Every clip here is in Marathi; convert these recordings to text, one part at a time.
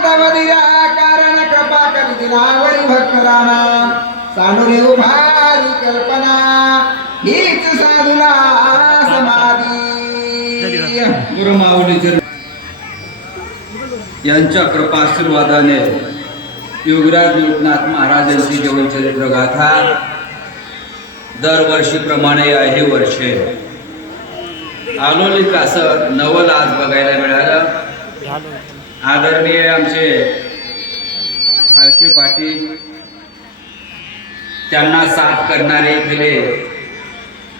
अंतवदिया कारण कृपा करी दिनावरी भक्तराना सानुरे उभारी कल्पना हीच साधुला समाधी. गुरुमाऊलीचे यांच्या कृपाशीर्वादाने योगराज लोकनाथ महाराजांची जीवनचरित्र गाथा दरवर्षीप्रमाणे आहे वर्षे आलोली असं नवल आज बघायला मिळालं. आदरणीय आमचे फाळके पाटील त्यांना साथ करणारे इथले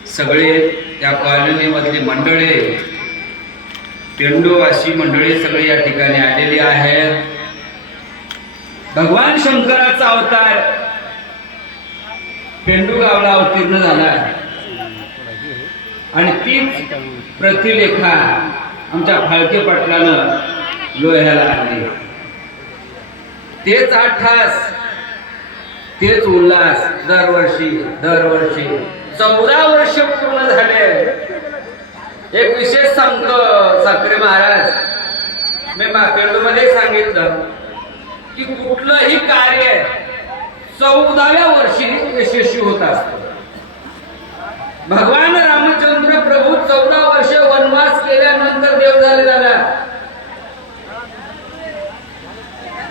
सगळे त्या कॉलनीमधली मंडळे पेंडूवासी मंडळी सगळी या ठिकाणी आलेली आहेत. भगवान शंकराचा अवतार पेंडू गावला अवतीर्ण झाला आहे. आणि तीच प्रतिलेखा आमच्या फाळके पाटलानं लोह्याला आणले. तेच अठ्ठास तेच उल्हास दरवर्षी दरवर्षी. चौदा वर्ष पूर्ण झाले. एक विशेष सांगतो साखरे महाराज. मी पेंडू मध्ये सांगितलं की कुठलंही कार्य चौदाव्या वर्षी यशस्वी होत असतं. भगवान रामचंद्र प्रभू चौदा वर्ष वनवास केल्यानंतर देव झाले झाला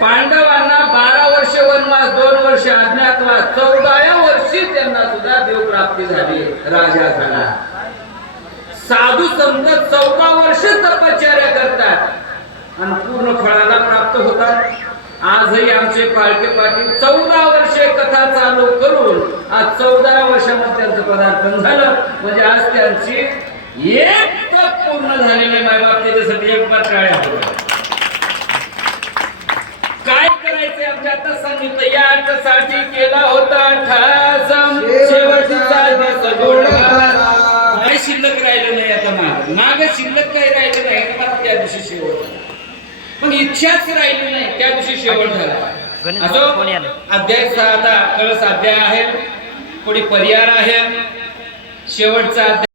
पांडवांना बारा वर्ष वनवास दोन वर्ष अज्ञातवास चौदाव्या वर्षी त्यांना सुद्धा देव प्राप्ती झाली. राजा झाला. साधू संत चौदा वर्ष तपश्चर्या करतात आणि पूर्ण फळाला प्राप्त होतात. आजही आमचे पालके पाटील चौदा वर्षे कथा चालू करून आज चौदा वर्षामध्ये त्यांचं पदार्पण झालं. म्हणजे आज त्यांची एक पूर्ण झालेली मायबाप त्याच्यासाठी एक पात्राळ्या करायचंय आमच्या आता सांगितलं याच्यासाठी केला होता ठासम. शेवटचा दिवस काय शिल्लक राहिलं नाही आता माग. माग शिल्लक काही राहिलं नाही. का मला त्या दिवशी शेवट झाला. पण इच्छाच राहिली नाही. त्या दिवशी शेवट झाला. असो अध्याय आता. कळस अध्याय आहे. थोडी पर्याय आहे? शेवटचा अध्याय